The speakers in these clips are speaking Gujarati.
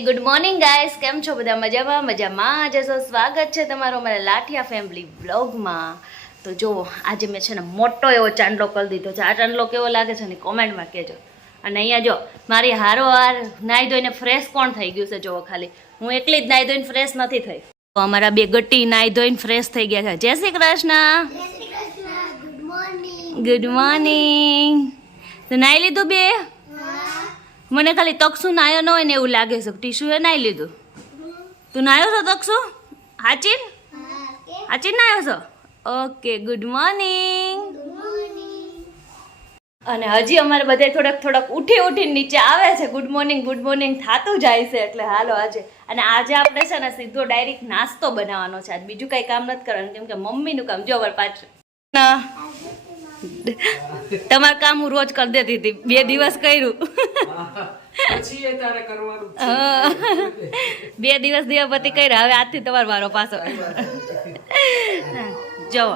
ગુડ મોર્નિંગ ગાઈસ કેમ છો બધા? મજામાં? મજામાં જશો સ્વાગત છે તમારું અમારા લાઠિયા ફેમિલી બ્લોગમાં તો જો આજે મેં છે ને મોટો એવો ચાંદલો કરી દીધો છે. આ ચાંદલો કેવો લાગે છે ને કોમેન્ટમાં કહેજો. અને અહીંયા જો મારી હારો હાર નાહી ધોઈને ફ્રેશ કોણ થઈ ગયું છે? જુઓ ખાલી. હું એકલી જ નાહી ધોઈને ફ્રેશ નથી થઈ. તો અમારા બે ગટ્ટી નાહી ધોઈને ફ્રેશ થઈ ગયા છે. જય શ્રી કૃષ્ણ. ગુડ મોર્નિંગ તો નાહી લીધું બે? મને ખાલી તકસુ નાયો ન હોય ને એવું લાગે છે. ટીશ્યુ એ નાહી લીધું. તું નાયો છો તકસુ? હાચીન? હાચીન નાયો છો? Okay, good morning. અને હજી અમારે બધે થોડાક થોડાક ઉઠી ઉઠીને નીચે આવે છે. ગુડ મોર્નિંગ ગુડ મોર્નિંગ થતું જાય છે એટલે હાલો આજે. અને આજે આપણે છે ને સીધો ડાયરેક્ટ નાસ્તો બનાવવાનો છે. આજ બીજું કઈ કામ નથી કરવાનું, કેમ કે મમ્મીનું કામ. જો, અમારે પાછું તમારું કામ હું રોજ કરી દેતી હતી. બે દિવસ કર્યું. બે દિવસ દિવાપતિ કર્યા હવે આજથી તમારો વારો પાછો. જો.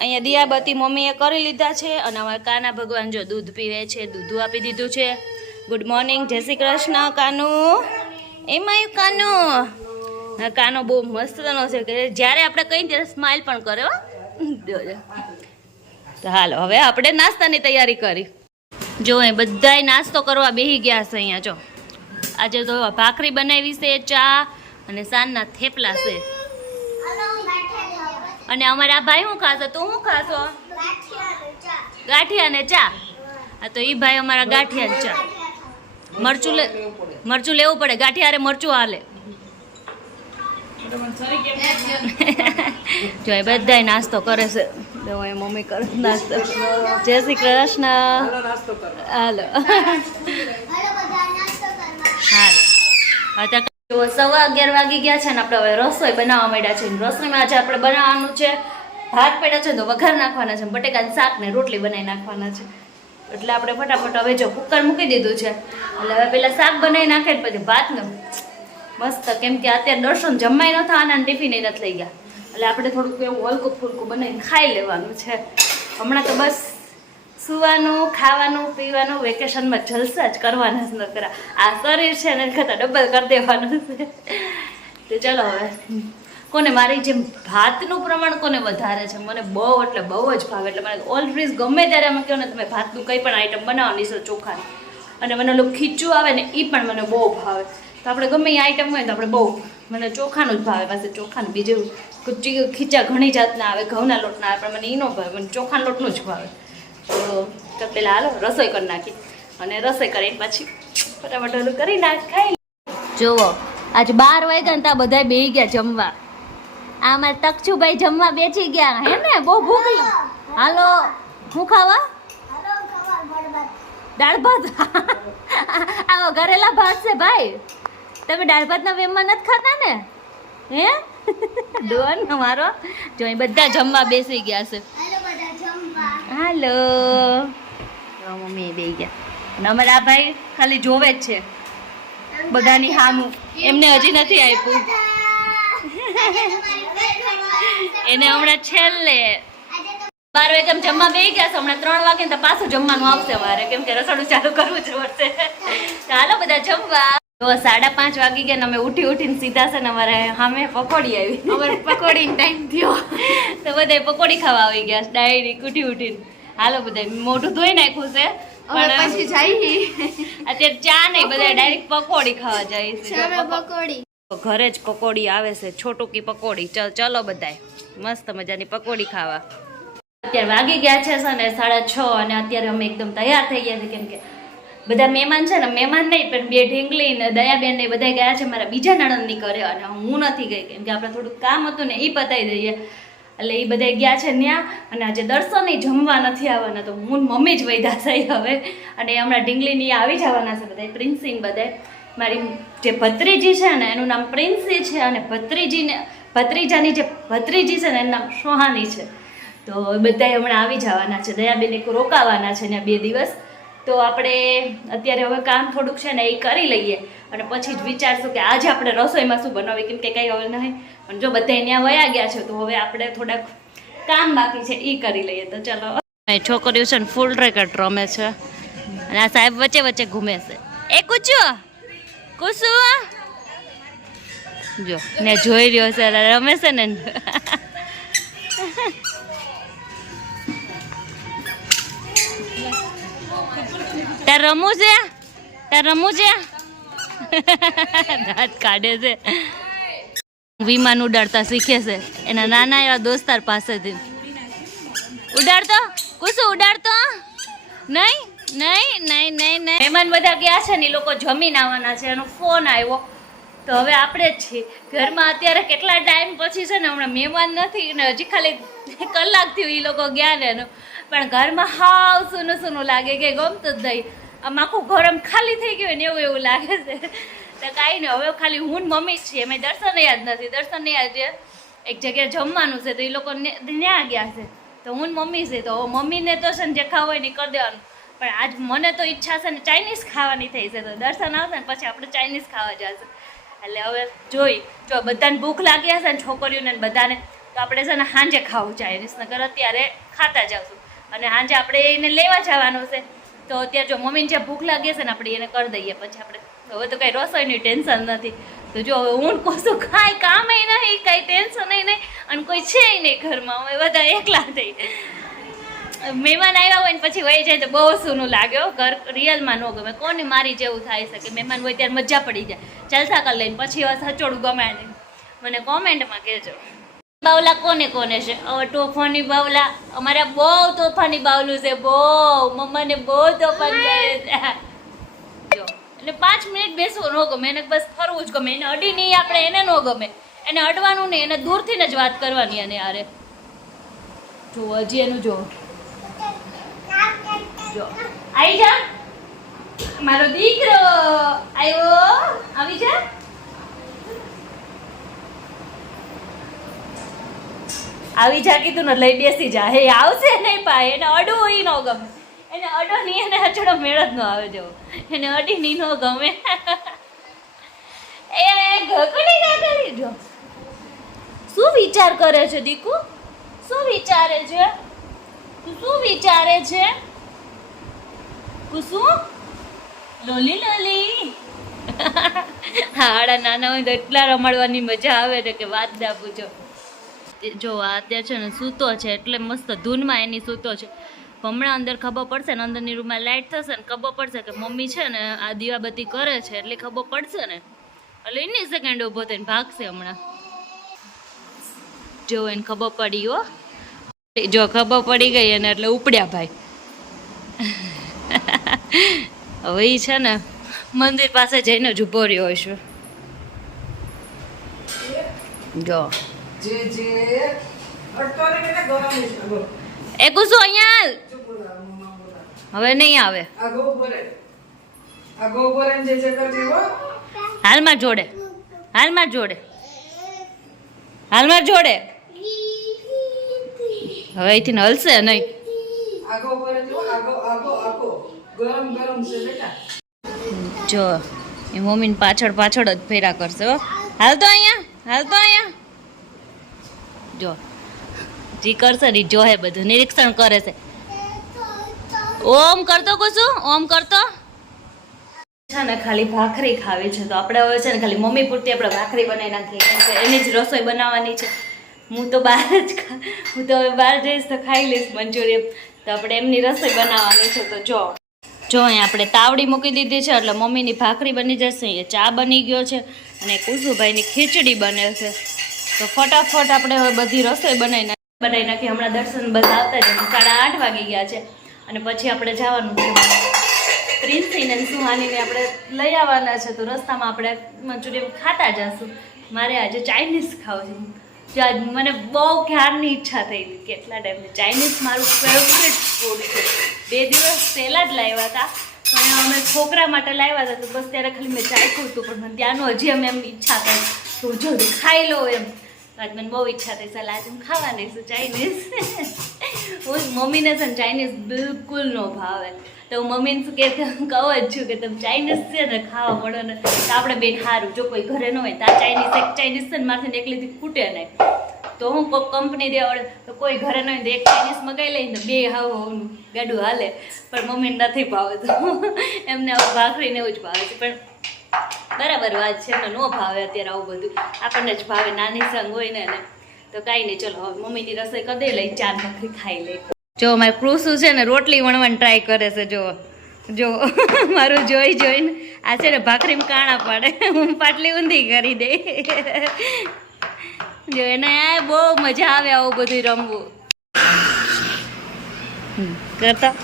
અહીંયા દિયાબતી મમ્મીએ કરી લીધા છે અને અમારા કાના ભગવાન જો દૂધ પીવે છે દૂધ આપી દીધું છે. ગુડ મોર્નિંગ જય શ્રી કૃષ્ણ કાનુ. એમાં કાનુ. કાનો બહુ મસ્તનો છે કે જ્યારે આપણે કહીએ ત્યારે સ્માઇલ પણ કરે હો. જોજો. હાલો, હવે આપણે નાસ્તાની તૈયારી કરી. જો એ બધાય નાસ્તો કરવા બેસી ગયા છે અહીંયા, જો. આજે તો ભાખરી બનાવી છે, ચા અને સાંજના થેપલા છે. અને અમારા ભાઈ શું ખાશે? તું શું ખાશો? ગાંઠિયા ને ચા. હા, તો એ ભાઈ અમારા ગાંઠિયા ચા. મરચું લે, મરચું લેવું પડે. ગાંઠિયા હારે મરચું હાલે. જો એ બધાય નાસ્તો કરે છે. જો એ મમ્મી કરે નાસ્તો. જય શ્રી કૃષ્ણ. હાલો નાસ્તો કરો હાલો. હાલો અત્યારે જો સવા અગિયાર વાગી ગયા છે ને આપણે હવે રસોઈ બનાવવા માંડ્યા છે. રસોઈમાં આજે આપણે બનાવવાનું છે ભાત પડ્યા છે ને તો વઘાર નાખવાના છે બટેકાનું શાક ને રોટલી બનાવી નાખવાના છે. એટલે આપણે ફટાફટ હવે જો કુકર મૂકી દીધું છે. એટલે હવે પેલા શાક બનાવી નાખે ને પછી ભાતનું. મસ્ત કેમ કે અત્યારે દર્શન જમાય ન થવાના અને ટિફિન નથી લઈ ગયા. એટલે આપણે થોડુંક એવું હલકું ફૂલકું બનાવીને ખાઈ લેવાનું છે. હમણાં તો બસ સુવાનું, ખાવાનું, પીવાનું, વેકેશનમાં જલસા જ કરવાના જ ન કરા આ શરીર છે ને કરતાં ડબલ કરી દેવાનું છે. તો ચાલો હવે, કોને મારી જેમ ભાતનું પ્રમાણ કોને વધારે છે? મને બહુ એટલે બહુ જ ભાવે. એટલે મને ઓલવેઝ ગમે ત્યારે અમે કહો ને, તમે ભાતનું કંઈ પણ આઈટમ બનાવવાની છે ચોખાની. અને મને ઓલું ખીચું આવે ને એ પણ મને બહુ ભાવે. તો આપણે ગમે એ આઈટમ હોય તો આપણે બહુ, મને ચોખાનું જ ભાવે. પાસે ચોખાનું બીજું ખીચી ઘણી જાતના આવે, ઘઉંના લોટના આવે, પણ મને એ ન ભાવે, મને ચોખાના લોટનું જ ભાવે. તો પહેલાં હાલો, રસોઈ કરી નાખી અને રસોઈ કરીને પછી ફટાફટ ઓલું કરી નાખ, ખાઈ જુઓ, આજ બાર વાગ્યા ને ત્યાં બધા બેસી ગયા જમવા. આ તકછુભાઈ જમવા બેસી ગયા, હે ને? બહુ ભૂખ હાલો શું ખાવા? દાળ ભાત? આવો ઘરેલા ભાત છે ભાઈ. તમે દાળ ભાતના વેમમાં નથી ખાતા ને? હે? ડોન મારો? જો અહીં બધા જમવા બેસી ગયા છે. હાલો મમ્મી બે ગયા. અમારા ભાઈ ખાલી જોવે જ છે. બધાની હામું. એમને હજી નથી આપ્યું. એને હમણાં છેલ્લે બાર વાગે એમ જમવા બે ગયા છે. હમણાં ત્રણ વાગે તો પાછું જમવાનું આવશે મારે કેમ કે રસોડું ચાલુ કરવું જ પડશે. હાલો બધા જમવા. તો સાડા પાંચ વાગી ગયા અમે ઉઠી ઉઠીને સીધા છે ને અમારે સામે પકોડી આવી. અમારે પકોડીનો ટાઈમ થયો. તો બધા પકોડી ખાવા આવી ગયા ડાયરેક્ટ ઉઠી ઉઠીને. હાલો બધા મોઢું ધોઈ નાખ્યું છે પણ પછી જઈ અત્યારે ચા નહીં બધા ડાયરેક્ટ પકોડી ખાવા જાય છે. પકોડી. ઘરે જ પકોડી આવે છે છોટુકી પકોડી. ચલ ચલો બધાય મસ્ત મજાની પકોડી ખાવા. અત્યારે વાગી ગયા છે ને સાડા છ અને અત્યારે અમે એકદમ તૈયાર થઈ ગયા છે કેમ કે બધા મહેમાન છે ને, મહેમાન નહીં, પણ બે ઢીંગલી ને દયાબેન ને બધા ગયા છે મારા બીજા નણંદની ઘરે અને હું નથી ગઈ, કેમ કે આપણે થોડુંક કામ હતું ને એ પતાવી દઈએ. એટલે એ બધા ગયા છે ત્યાં અને આજે દર્શન જમવા નથી આવવાના, તો હું મમ્મી જ વૈધા થઈ હવે. અને હમણાં ઢીંગલીની આવી જવાના છે બધા પ્રિન્સીન બધા મારી જે ભત્રીજી છે ને, એનું નામ પ્રિન્સી છે અને ભત્રીજીને ભત્રીજાની જે ભત્રીજી છે ને, એનું નામ સોહાની છે. તો બધા હમણાં આવી જવાના છે, દયાબેન એક રોકાવાના છે ને બે દિવસ. તો આપણે અત્યારે હવે કામ થોડુંક છે ને એ કરી લઈએ. અને પછી જ વિચારશું કે આજે આપણે રસોઈમાં શું બનાવીએ, કેમ કે કંઈ હવે નહીં. પણ જો બધા ત્યાં વયા ગયા છે, તો હવે આપણે થોડાક કામ બાકી છે એ કરી લઈએ. તો ચલો. છોકરીઓ છે ને ફૂલ રેકેટ રમે છે. અને આ સાહેબ વચ્ચે વચ્ચે ઘૂમે છે. એ કૂચ્યો કુસુ જો ને જોઈ રહ્યો છે, રમે છે ને. તાર રમવું છે? તાર રમવું છે? દાંત કાઢે છે. વિમાન ઉડાડતા શીખે છે. એના નાના એવા દોસ્તાર પાસેથી. ઉડાડતો? કુસુ ઉડાડતો? નહીં નહીં નહીં નહીં નહીં. મહેમાન બધા ગયા છે ને, એ લોકો જમીન આવવાના છે. એનો ફોન આવ્યો. તો હવે આપણે જ છીએ. ઘરમાં અત્યારે કેટલા ટાઈમ પછી છે ને હમણાં મહેમાન નથી ને હજી ખાલી કલાક થયું એ લોકો ગયા ને પણ ઘરમાં હાવ સૂનું સૂનું લાગે કે ગમતું જ નહીં. આમ આખું ઘર આમ ખાલી થઈ ગયું ને એવું એવું લાગે છે. તો કાંઈ નહીં, હવે ખાલી હું મમ્મી જ છીએ. અમે દર્શન યાદ નથી. દર્શન યાદ છે. એક જગ્યાએ જમવાનું છે તો એ લોકો ત્યાં ગયા છે. તો હું મમ્મી છે તો મમ્મીને તો છે ને જે ખાવું હોય ને કરી દેવાનું. પણ આજ મને તો ઈચ્છા છે ને ચાઇનીઝ ખાવાની થઈ છે. તો દર્શન આવશે ને પછી આપણે ચાઇનીઝ ખાવા જશે. એટલે હવે જોઈ, જો બધાને ભૂખ લાગી હશે ને છોકરીઓને બધાને, તો આપણે છે ને સાંજે ખાવું ચાઇનીઝ નગર અત્યારે ખાતા જાવશું અને સાંજે આપણે એને લેવા જવાનું છે. તો અત્યારે જો મમ્મીને જે ભૂખ લાગી હશે ને આપણે એને કરી દઈએ. પછી આપણે, હવે તો કંઈ રસોઈની ટેન્શન નથી. તો જો હવે હું કોશું કાંઈ કામ નહીં, કાંઈ ટેન્શન નહીં અને કોઈ છે નહીં ઘરમાં. અમે બધા એકલા થઈ. મહેમાન આવ્યા હોય ને પછી વહી જાય તો બહુ સૂનું લાગ્યો ઘર રિયલમાં ન ગમે. કોને મારી જેવું થાય છે કે મહેમાન હોય ત્યારે મજા પડી જાય. જલસા કર લઈને પછી સચોડું ગમે નહીં. મને કોમેન્ટમાં કહેજો. બાવલા કોને કોને છે? તોફાની બાવલા. અમારે બહુ તોફાની બાવલું છે, બહુ. મમ્માને બહુ તોફાન કરે જો, એટલે પાંચ મિનિટ બેસવું ન ગમે. એને બસ ફરવું જ ગમે. એને અડી નહીં આપણે, એને ન ગમે. એને અડવાનું નહીં, એને દૂરથી જ વાત કરવાની અને આરે જો, હજી એનું જો. જો. આવી જા. મારો દીકરો. આવ્યો આવી જા. આવી જા કીધું ને, લઈ બેસી જા. હે, આવશે નહીં પાય એને અડવું ઈ ન ગમે. એને અડો નહીં, એને હચડો મેળ જ ન આવે જવો એને અડી નહીં ન ગમે. એ ઘકડી ગગડી જો. શું વિચાર કરે છે દીકુ? શું વિચારે છે? તું શું વિચારે છે? કુસુમ? લોલી લોલી. હાડા નાના હોય તો એટલા રમાડવાની મજા આવે ને કે વાત ના પૂછો. જો, આ અત્યારે છે ને સૂતો છે, એટલે મસ્ત ધૂનમાં એની સૂતો છે. હમણાં અંદર ખબર પડશે ને, અંદરની રૂમમાં લાઇટ થશે ને, ખબર પડશે કે મમ્મી છે ને આ દીવાબત્તી કરે છે, એટલે ખબર પડશે ને. એટલે એની સેકન્ડ ઊભો થઈને ભાગશે હમણાં. જો, એને ખબર પડી હો. જો, ખબર પડી ગઈ એને, એટલે ઉપડ્યા ભાઈ. હવે એ છે ને મંદિર પાસે જઈને જ ઊભો રહ્યો હશે. જો. એ કુસુ અહીંયા હવે નહીં આવે. હાલમાં જોડે. હાલમાં જોડે. હાલમાં જોડે. હવે અહીંથી હલશે નહીં. જો, એ મમ્મીને પાછળ પાછળ જ ફેરા કરશે હાલ તો અહીંયા, હાલ તો અહીંયા. જો, જી કરશે ને જોહે બધું, નિરીક્ષણ કરે છે. ઓમ કરતો કુસુમ ઓમ કરતો. છે ને, ખાલી ભાખરી ખાવી છે, તો આપણે હવે છે ને ખાલી મમ્મી પૂરતી આપણે ભાખરી બનાવી નાખીએ, કેમ એની જ રસોઈ બનાવવાની છે. હું તો બહાર જ હું તો હવે બહાર જઈશ તો ખાઈ લઈશ મંચુરિયન. તો આપણે એમની રસોઈ બનાવવાની છે, તો જો. જો અહીં આપણે તાવડી મૂકી દીધી છે, એટલે મમ્મીની ભાખરી બની જશે, અહીંયા ચા બની ગયો છે, અને કુસુભાઈની ખીચડી બને છે. તો ફટાફટ આપણે હવે બધી રસોઈ બનાવી નાખી બનાવી નાખી, હમણાં દર્શન બધા આવતા જ સાડા આઠ વાગી ગયા છે, અને પછી આપણે જવાનું છે. પ્રિન્સીને સુહાનીને આપણે લઈ આવવાના છે, તો રસ્તામાં આપણે મંચુરિયન ખાતા જશું. મારે આજે ચાઇનીઝ ખાવું છે. આજ મને બહુ ક્યારની ઈચ્છા થઈ, કેટલા ટાઈમની ચાઇનીઝ મારું ફેવરેટ ફૂડ છે. બે દિવસ પહેલાં જ લાવ્યા હતા. પણ અમે છોકરા માટે લાવ્યા હતા, તો બસ ત્યારે ખાલી મેં ચાખ્યું હતું. પણ મને ત્યાંનું હજી અમે એમ ઈચ્છા થઈ તો જલ્દી ખાઈ લો એમ. આજ મને બહુ ઈચ્છા થઈ. ચાલ આજે હું ખાવાની છું ચાઇનીઝ હું મમ્મીને છે ચાઇનીઝ બિલકુલ ન ભાવે. તો હું મમ્મીને શું કે, કહું જ છું કે તમે ચાઇનીઝ છે ને ખાવા મળો ને તો આપણે બેન સારું જો કોઈ ઘરે ન હોય, તો આ ચાઇનીઝ એક ચાઇનીઝ છે ને મારાથી એકલીથી ખૂટે નહીં. તો હું કોઈક કંપની દેવાડે તો કોઈ ઘરે નહીં તો એક ચાઇનીઝ મગાવી લઈને તો બે હાવ ગાડું હાલે. પણ મમ્મીને નથી ભાવતું. એમને આવું ભાખરીને એવું જ ભાવે છે. પણ બરાબર વાત છે, એમને નો ભાવે અત્યારે આવું બધું. આપણને જ ભાવે, નાની સંગ હોય ને એને. તો કાંઈ નહીં ચલો, હવે મમ્મીની રસોઈ કદી લઈ ચાર ભાખરી ખાઈ લઈ. જો, મારે ક્રુસુ છે ને, રોટલી વણવાની ટ્રાય કરે છે, જો. જો, મારું જોઈ જોઈને. આ છે ને, ભાખરીમાં કાણા પાડે. હું પાટલી ઊંધી કરી દે. જો એને બહુ મજા આવે આવું બધું રમવું. કરતા?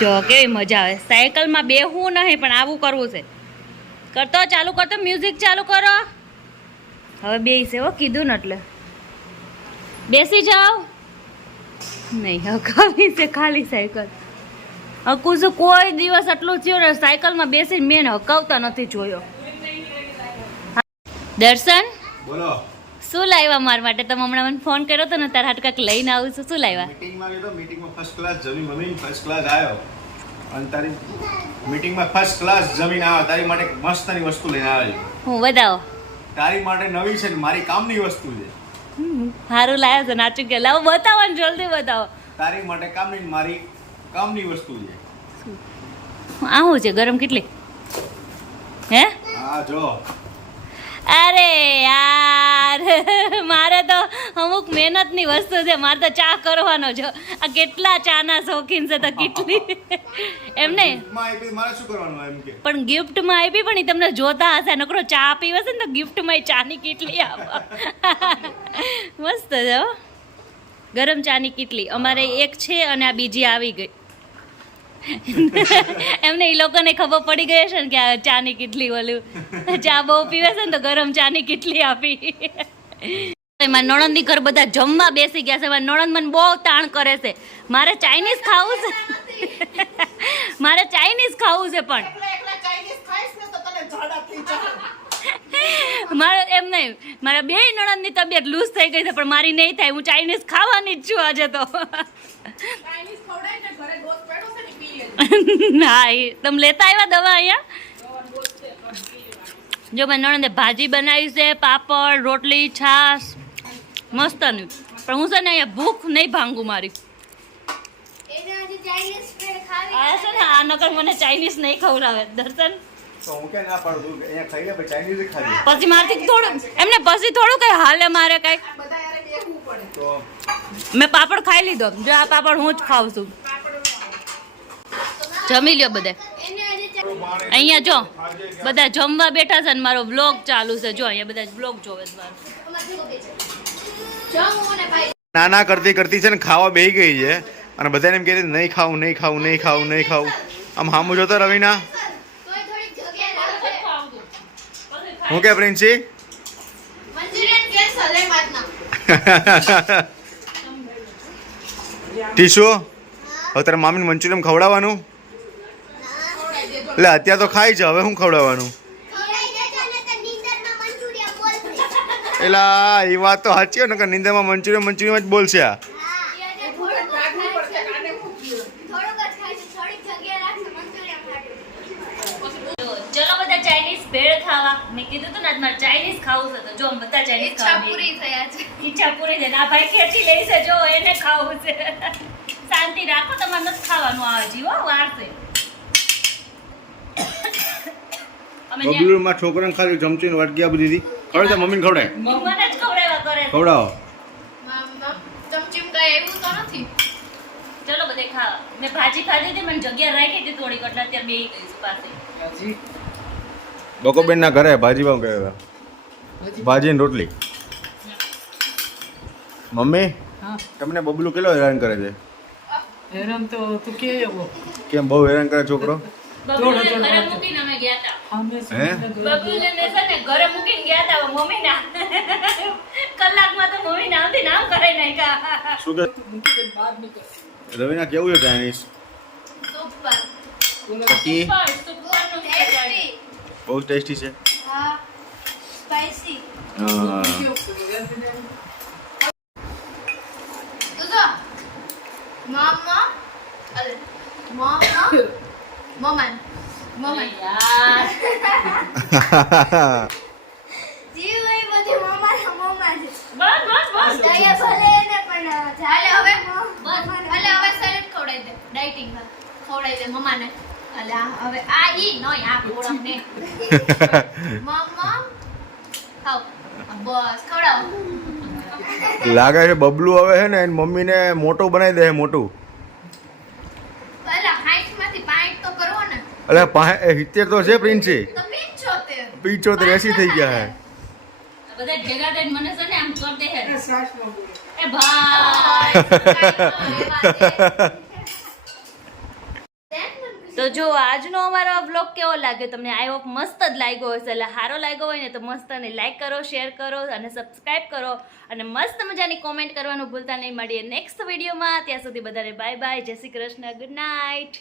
જો કેવી મજા આવે. સાયકલમાં બેહવું નહીં, પણ આવું કરવું છે. કરતો ચાલુ કરતો મ્યુઝિક ચાલુ કરો. હવે બેસે હો, કીધું ને એટલે. બેસી જાઓ. નહીં હકાવી છે ખાલી સાયકલ. હકું છું કોઈ દિવસ આટલું થયો ને સાયકલમાં બેસીને મેં હકાવતા નથી જોયો. દર્શન? બોલો. શું લાવ્યા મારા માટે? તમે હમણાં મને ફોન કર્યો તો ને તારા હાટ લઈને આવું છું. શું લાવ્યા? મીટિંગમાં ગયો તો મીટિંગમાં ફર્સ્ટ ક્લાસ જમી મમ્મી ફર્સ્ટ ક્લાસ આવ્યો. અને તારી મીટિંગમાં ફર્સ્ટ ક્લાસ જમીન આવ્યો. તારી માટે મસ્તની વસ્તુ લઈને આવ્યો હું બતાવો તારી માટે નવી છે ને મારી કામની વસ્તુ છે. સારું લાવ્યો છે નાચું કે લાવો? બતાવો ને જલ્દી બતાવો. તારી માટે કામની ને મારી કામની વસ્તુ છે. આ શું છે? ગરમ કેટલી? હે? હા જો. અરે યાર મારે તો અમુક મહેનતની વસ્તુ છે મારે તો ચા કરવાનો છે. આ કેટલા ચાના શોખીન છે તો કેટલી. એમ નહીં પણ ગિફ્ટમાં આપી પણ એ તમને જોતા હશે. નકરો ચા પીવે છે ને તો ગિફ્ટમાં ચાની કેટલી આપો મસ્ત છે ગરમ ચાની કેટલી. અમારે એક છે અને આ બીજી આવી ગઈ. એમને એ લોકોને ખબર પડી ગઈ હશે ને કે આ ચાની કેટલી ઓલું. ચા બહુ પીવે છે ને તો ગરમ ચાની કેટલી આપી. એમાં નણંદની ઘર બધા જમવા બેસી ગયા છે. એમાં નણંદ મને બહુ તાણ કરે છે. મારે ચાઇનીઝ ખાવું છે. મારે ચાઇનીઝ ખાવું છે પણ. મારે એમ નહીં. મારા બે નણંદની તબિયત લૂઝ થઈ ગઈ છે પણ મારી નહીં થાય. હું ચાઇનીઝ ખાવાની જ છું આજે તો. હા એ તમે લેતા આવ્યા દવા અહીંયા? જો મેં નણંદે ભાજી બનાવી છે પાપડ રોટલી છાશ. મસ્તનું. પણ હું છે ને અહીંયા ભૂખ નહીં ભાંગું મારી. આ છે ને આ નગર મને ચાઇનીઝ નહીં ખવડાવે. દર્શન? પછી મારથી થોડું એમને પછી થોડું કઈ હાલે મારે કઈ મેં પાપડ ખાઈ લીધો. જો આ પાપડ હું જ ખાઉં છું. જમી લ્યો બધા. અહીંયા જો, બધા જમવા બેઠા છે ને મારો બ્લોગ ચાલુ છે. જો, અહીંયા બધા બ્લોગ જોવે નાના કરતી કરતી છે ને ખાવા બેહી ગઈ છે. અને બધાને એમ કહે છે, નહીં ખાવું નહીં ખાવું નહીં ખાવું નહીં ખાવું. આમ હામું જોતો રવિના? હું કે પ્રિન્સી? ટીશુ તારા મામીને મંચુરિયમ ખવડાવવાનું? એટલે અત્યારે તો ખાઈ છે હવે શું ખવડાવવાનું? એટલે એ વાત તો સાચી હોય ને કે નિંદામાં મંચુરિયન મંચુરિયન જ બોલશે આ. ચલો બધા ચાઇનીઝ ભેળ ખાવા. મેં કીધું હતું ને આજ મારે ચાઇનીઝ ખાવું છે તો જો બધા ચાઇનીઝ ખાવા બેસી. ઈચ્છા પૂરી થઈ આ ભાઈ ખેંચી લે છે જો એને ખાવું છે. શાંતિ રાખો તમારે નથી ખાવાનું આવે જીવો વાર છે અમે ન્યા- બબલુમાં છોકરાને ખાલી જમચીને વાટકી બધી હતી ખવડાવ મમ્મીને ખવડાય? મને જ ખવડાવ્યા કરે. છે. ખવડાવો ચલો બધે ખાવા. મેં ભાજી ખાધી હતી મને જગ્યા રાખી હતી થોડીક એટલે અત્યારે બેહી ગઈ પાસે. બકોબેન ના ઘરે ભાજી ભાવ ગયા હતા. ભાજી? ને રોટલી. મમ્મી તમને બબલું કેટલો હેરાન કરે છે? હેરાન તો તું કે કેમ બહુ હેરાન કરે છોકરો. મૂકીને અમે ગયા હતા. બબલુને છે ને ઘરે મૂકીને ગયા હતા મમ્મી ના કલાકમાં તો મમ્મી ના આવતી નામ નાખ્યા. શું કે? બહાર નીકળ. રવિના કેવું છે ચાઇનીઝ બોલો. પછી? સુપર, સુપરનું છે. બહુ ટેસ્ટી છે. બસ બસ બસ. અલા હવે આ ઈ આ બસ ખવડાવો. લાગે છે બબલું હવે છે ને એની મમ્મીને મોટું બનાવી દે મોટું અલા હાઈટમાંથી પાઈટ તો કરો એટલે પાસે સિત્તેર તો છે પ્રિન્સી તો પીંચોતેર. એસી થઈ ગયા હે. બધા ભેગા થઈને મને છે ને આમ કરી દે એ એ ભાઈ તો જો આજનો અમારો બ્લોગ કેવો લાગ્યો? તમને આઈ હોપ મસ્ત જ લાગ્યો હશે. એટલે સારો લાગ્યો હોય ને તો મસ્ત અને લાઈક કરો શેર કરો અને સબસ્ક્રાઇબ કરો. અને મસ્ત મજાની કોમેન્ટ કરવાનું ભૂલતા નહીં. મળીએ નેક્સ્ટ વિડીયોમાં ત્યાં સુધી બધાને બાય બાય જય શ્રી કૃષ્ણ. Good night